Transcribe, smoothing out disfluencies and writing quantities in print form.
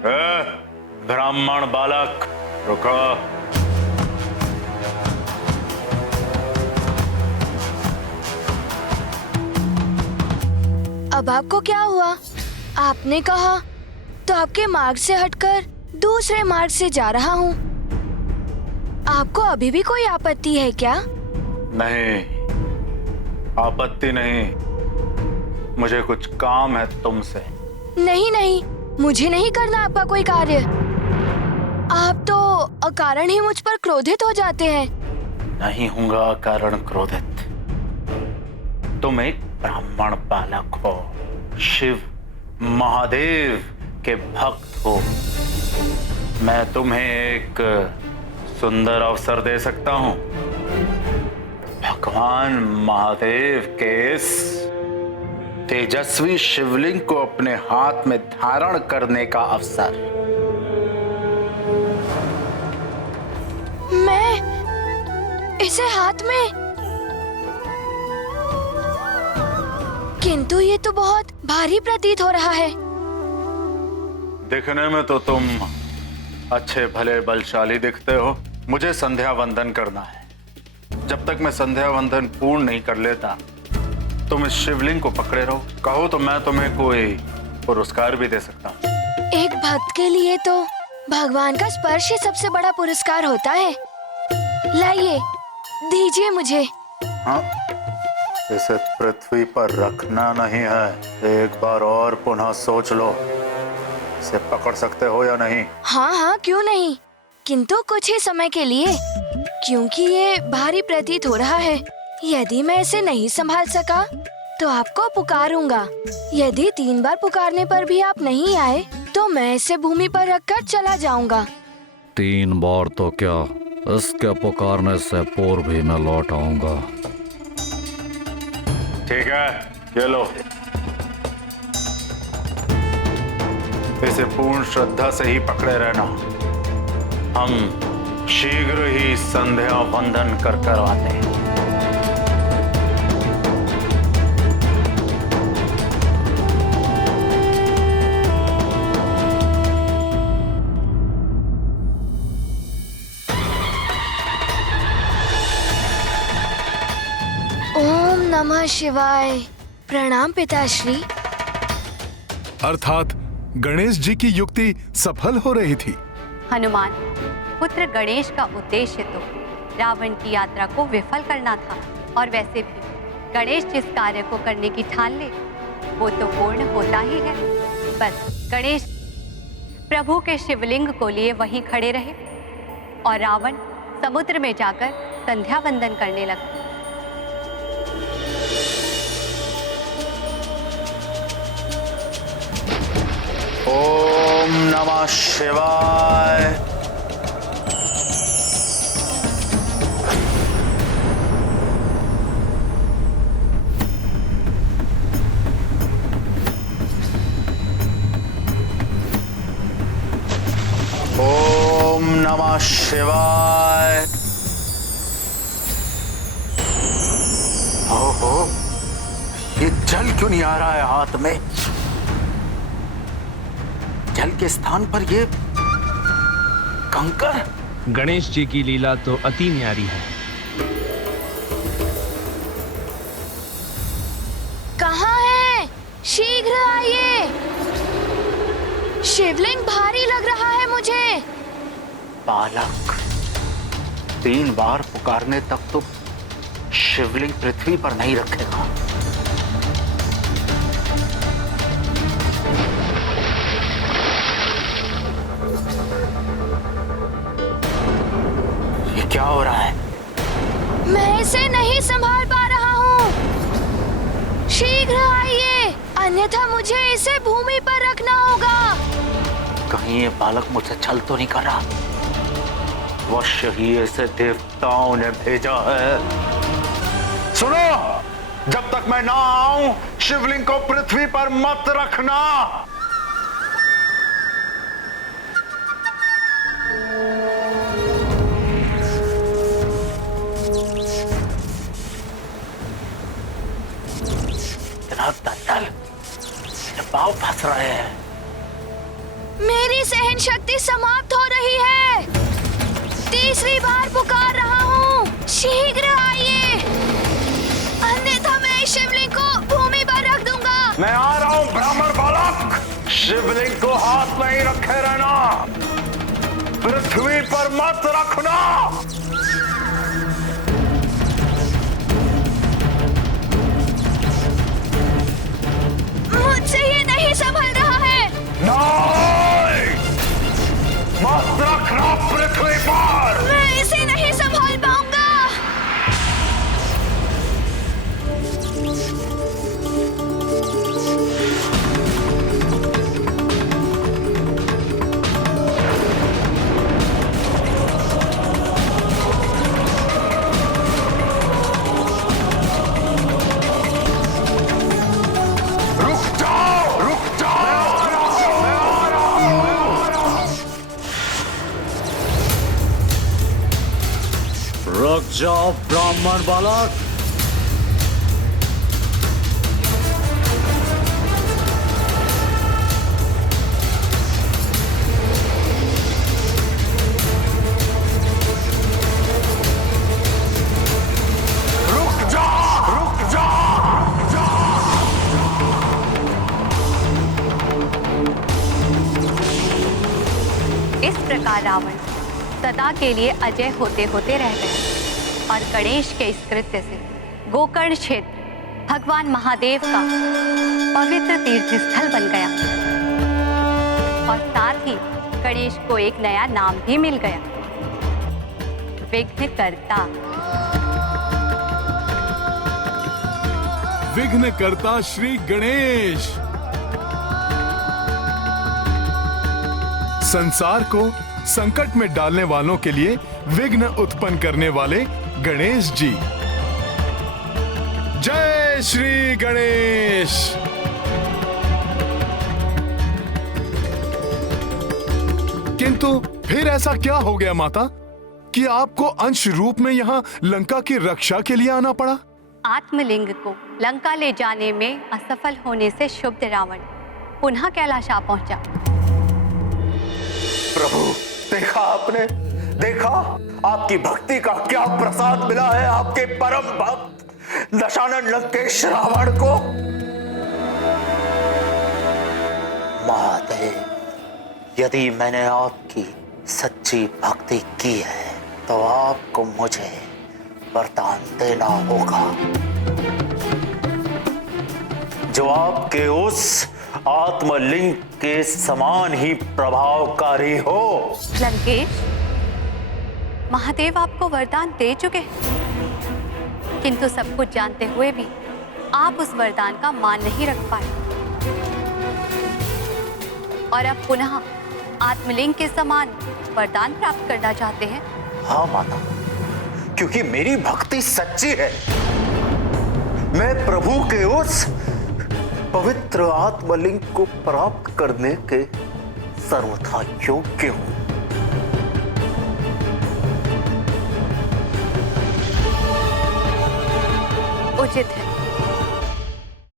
ब्राह्मण बालक रुको। अब आपको क्या हुआ? आपने कहा तो आपके मार्ग से हटकर दूसरे मार्ग से जा रहा हूँ। आपको अभी भी कोई आपत्ति है क्या? नहीं, आपत्ति नहीं, मुझे कुछ काम है तुमसे। नहीं नहीं, मुझे नहीं करना आपका कोई कार्य। आप तो अकारण ही मुझ पर क्रोधित हो जाते हैं। नहीं हूँगा अकारण क्रोधित। तुम एक ब्राह्मण बालक हो, शिव महादेव के भक्त हो। मैं तुम्हें एक सुंदर अवसर दे सकता हूँ। भगवान महादेव के इस तेजस्वी शिवलिंग को अपने हाथ में धारण करने का अवसर। मैं इसे हाथ में? किंतु ये तो बहुत भारी प्रतीत हो रहा है। दिखने में तो तुम अच्छे भले बलशाली दिखते हो। मुझे संध्या वंदन करना है। जब तक मैं संध्या वंदन पूर्ण नहीं कर लेता तुम इस शिवलिंग को पकड़े रहो। कहो तो मैं तुम्हें कोई पुरस्कार भी दे सकता हूँ। एक भक्त के लिए तो भगवान का स्पर्श ही सबसे बड़ा पुरस्कार होता है। लाइए, दीजिए मुझे। हाँ, इसे पृथ्वी पर रखना नहीं है। एक बार और पुनः सोच लो, इसे पकड़ सकते हो या नहीं? हाँ हाँ, क्यों नहीं, किंतु कुछ ही समय के लिए, क्योंकि ये भारी प्रतीत हो रहा है। यदि मैं इसे नहीं संभाल सका तो आपको पुकारूंगा। यदि 3 बार पुकारने पर भी आप नहीं आए तो मैं इसे भूमि पर रखकर चला जाऊंगा। 3 बार तो क्या, इसके पुकारने से पूर्व भी मैं लौट आऊंगा। ठीक है, ये लो। इसे पूर्ण श्रद्धा से ही पकड़े रहना। हम शीघ्र ही संध्या वंदन कर आते हैं। ओम नमः शिवाय। प्रणाम पिताश्री। अर्थात गणेश जी की युक्ति सफल हो रही थी। हनुमान पुत्र गणेश का उद्देश्य तो रावण की यात्रा को विफल करना था, और वैसे भी गणेश जिस कार्य को करने की ठान ले वो तो पूर्ण होता ही है। बस गणेश प्रभु के शिवलिंग को लिए वहीं खड़े रहे और रावण समुद्र में जाकर संध्या वंदन करने लगा। ओम नमः शिवाय। ओम नमः शिवाय। ओहो, ये जल क्यों नहीं आ रहा है हाथ में? जल के स्थान पर ये कंकर। गणेश जी की लीला तो अति न्यारी है। कहाँ है? शीघ्र आइए। शिवलिंग भारी लग रहा है मुझे। बालक, 3 बार पुकारने तक तो शिवलिंग पृथ्वी पर नहीं रखेगा। ये क्या हो रहा है? मैं इसे नहीं संभाल पा रहा हूँ। शीघ्र आइए, अन्यथा मुझे इसे भूमि पर रखना होगा। कहीं ये बालक मुझसे छल तो नहीं कर रहा? अवश्य ही ऐसे देवताओं ने भेजा है। सुनो, जब तक मैं ना आऊं शिवलिंग को पृथ्वी पर मत रखना। इतना दलदल, ये पांव फंस रहे हैं। मेरी सहन शक्ति समाप्त हो रही है। तीसरी बार पुकार रहा हूँ, शीघ्र आइए, अन्यथा मैं इस शिवलिंग को भूमि पर रख दूंगा। मैं आ रहा हूँ ब्राह्मण बालक। शिवलिंग को हाथ में ही रखे रहना, पृथ्वी पर मत रखना। मुझसे ये नहीं संभल रहा है। नहीं, मत रखना पृथ्वी पर। मैं इसे नहीं संभाल पाऊंगा। रुक जाओ ब्राह्मण बालक। इस प्रकार रावण सदा के लिए अजय होते होते रह गया और गणेश के इस कृत्य से गोकर्ण क्षेत्र भगवान महादेव का पवित्र तीर्थ स्थल बन गया और साथ ही गणेश को एक नया नाम भी मिल गया, विघ्नकर्ता। विघ्नकर्ता श्री गणेश। संसार को संकट में डालने वालों के लिए विघ्न उत्पन्न करने वाले गणेश जी। जय श्री गणेश। किंतु फिर ऐसा क्या हो गया माता कि आपको अंश रूप में यहाँ लंका की रक्षा के लिए आना पड़ा? आत्मलिंग को लंका ले जाने में असफल होने से क्षुब्ध रावण पुनः कैलाश आ पहुंचा। प्रभु, देखा आपने, देखा आपकी भक्ति का क्या प्रसाद मिला है आपके परम भक्त दशानन लंकेश रावण को। महादेव, यदि मैंने आपकी सच्ची भक्ति की है तो आपको मुझे वरदान देना होगा जो आपके उस आत्मलिंग के समान ही प्रभावकारी हो। लंकेश, महादेव आपको वरदान दे चुके हैं, किंतु सब कुछ जानते हुए भी आप उस वरदान का मान नहीं रख पाए और अब पुनः आत्मलिंग के समान वरदान प्राप्त करना चाहते हैं। हाँ माता, क्योंकि मेरी भक्ति सच्ची है। मैं प्रभु के उस पवित्र आत्मलिंग को प्राप्त करने के सर्वथा योग्य हूं। उचित है,